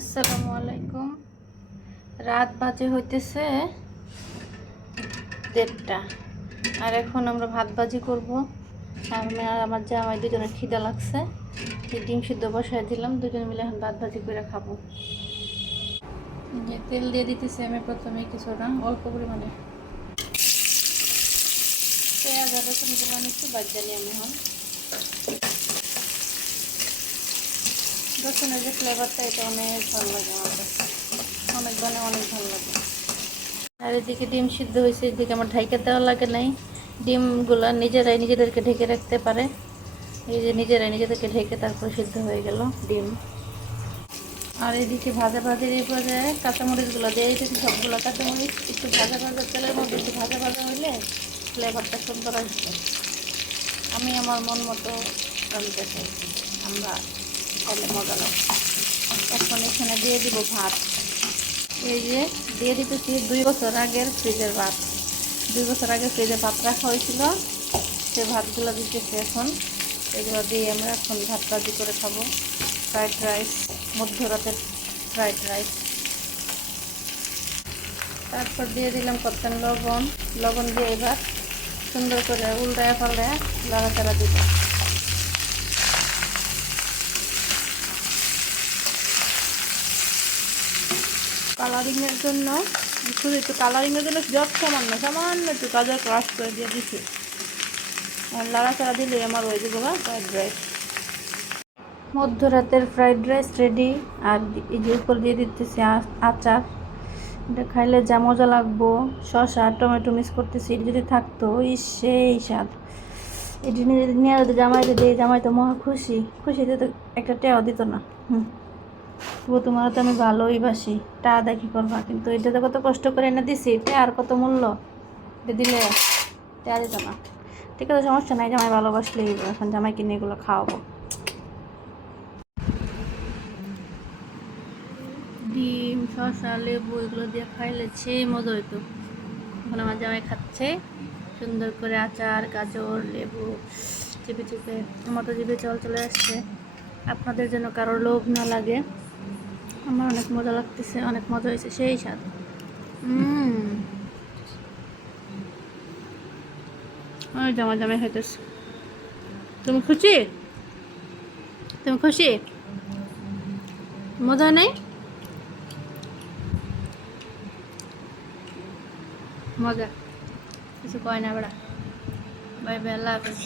আসসালামু আলাইকুম। রাত বাজে হইতেছে 1:30 আর এখন আমরা ভাত ভাজি করবো। আমি আর আমার জামাই দুজনের খিদা লাগছে, ডিম সিদ্ধ বসায় দিলাম, দুজন মিলে এখন ভাত ভাজি করে খাবো। তেল দিয়ে দিতেছি আমি প্রথমে কিছুটা, অল্প পরিমাণে। পেঁয়াজ আর রসুনগুলো একটু বাজিয়ে নিই আমি এখন। রসুনের যে ফ্লেভারটা, এটা অনেক ভালো লাগে আমার কাছে, অনেক ভালো লাগে। আর এদিকে ডিম সিদ্ধ হয়েছে, এদিকে আমার ঢাইকে দেওয়া লাগে নাই। ডিমগুলো নিজেরাই নিজেদেরকে ঢেকে রাখতে পারে। এই যে নিজেরাই নিজেদেরকে ঢেকে তারপর সিদ্ধ হয়ে গেল ডিম। আর এদিকে ভাজা ভাজির এই পর্যায়ে কাঁচামরিচগুলো দিয়ে দিতেছি, সবগুলো কাঁচামরিচ একটু ভাজা তেলের মধ্যে একটু ভাজা হইলে ফ্লেভারটা সুন্দর আসবে। আমি আমার মন মতো রান্নাতে চাইছি, আমরা তাহলে মজা লাগবে। এখন এখানে দিয়ে দিব ভাত। এই যে দিয়ে দিতেছি 2 বছর আগের ফ্রিজের ভাত। 2 বছর আগে ফ্রিজে ভাত রাখা হয়েছিল, সে ভাতগুলো দিতেছি এখন। এগুলো দিয়ে আমরা এখন ভাত ভাজি করে খাবো। ফ্রাইড রাইস, মধ্যরাতের ফ্রাইড রাইস। তারপর দিয়ে দিলাম কতটা লবণ দিয়ে এবার সুন্দর করে উল্টায় পাল্টায় নাড়াচাড়া দিব। কালারিংয়ের জন্য সামান্য একটু গাজর ক্রাশ করে দিয়ে দিচ্ছি। আর নাড়াচাড়া দিলে আমার ওই যেগুলো ফ্রাইড রাইস, মধ্যরাতের ফ্রাইড রাইস রেডি। আর এই যে উপর দিয়ে দিতেছি আচার। এটা খাইলে যা মজা লাগবো, শসা টমেটো মিক্স করতেছি, এটা যদি থাকতো সেই স্বাদ। এটি নিয়ে জামাই দিয়ে, জামাই তো মহা খুশিতে তো একটা টেও দিত না। তবু তোমার তো আমি ভালোই বাসি, টা দেখি করবা, কিন্তু এটা তো কত কষ্ট করে এনে দিছি, এটা আর কত মূল্য, এটা দিলে টা দিত না। ঠিক আছে, সমস্যা নাই, জামাই ভালোবাসলেই এখন জামাই কিনে এগুলো খাওয়াবো। ডিম শসা লেবু এগুলো দিয়ে খাইলে সেই মজা হইতো। এখন আমার জামাই খাচ্ছে সুন্দর করে আচার গাজর লেবু চিপে চিপে, আমার তো জিভে জল চলে আসছে। আপনাদের যেন কারোর লোভ না লাগে, আমার অনেক মজা লাগতেছে, অনেক মজা হয়েছে, সেই স্বাদ। জামাই হইতেছে। তুমি খুশি? মজা নেই? মজা কিছু কয় না বেড়া। বাই বাই, আল্লাহ হাফেজ।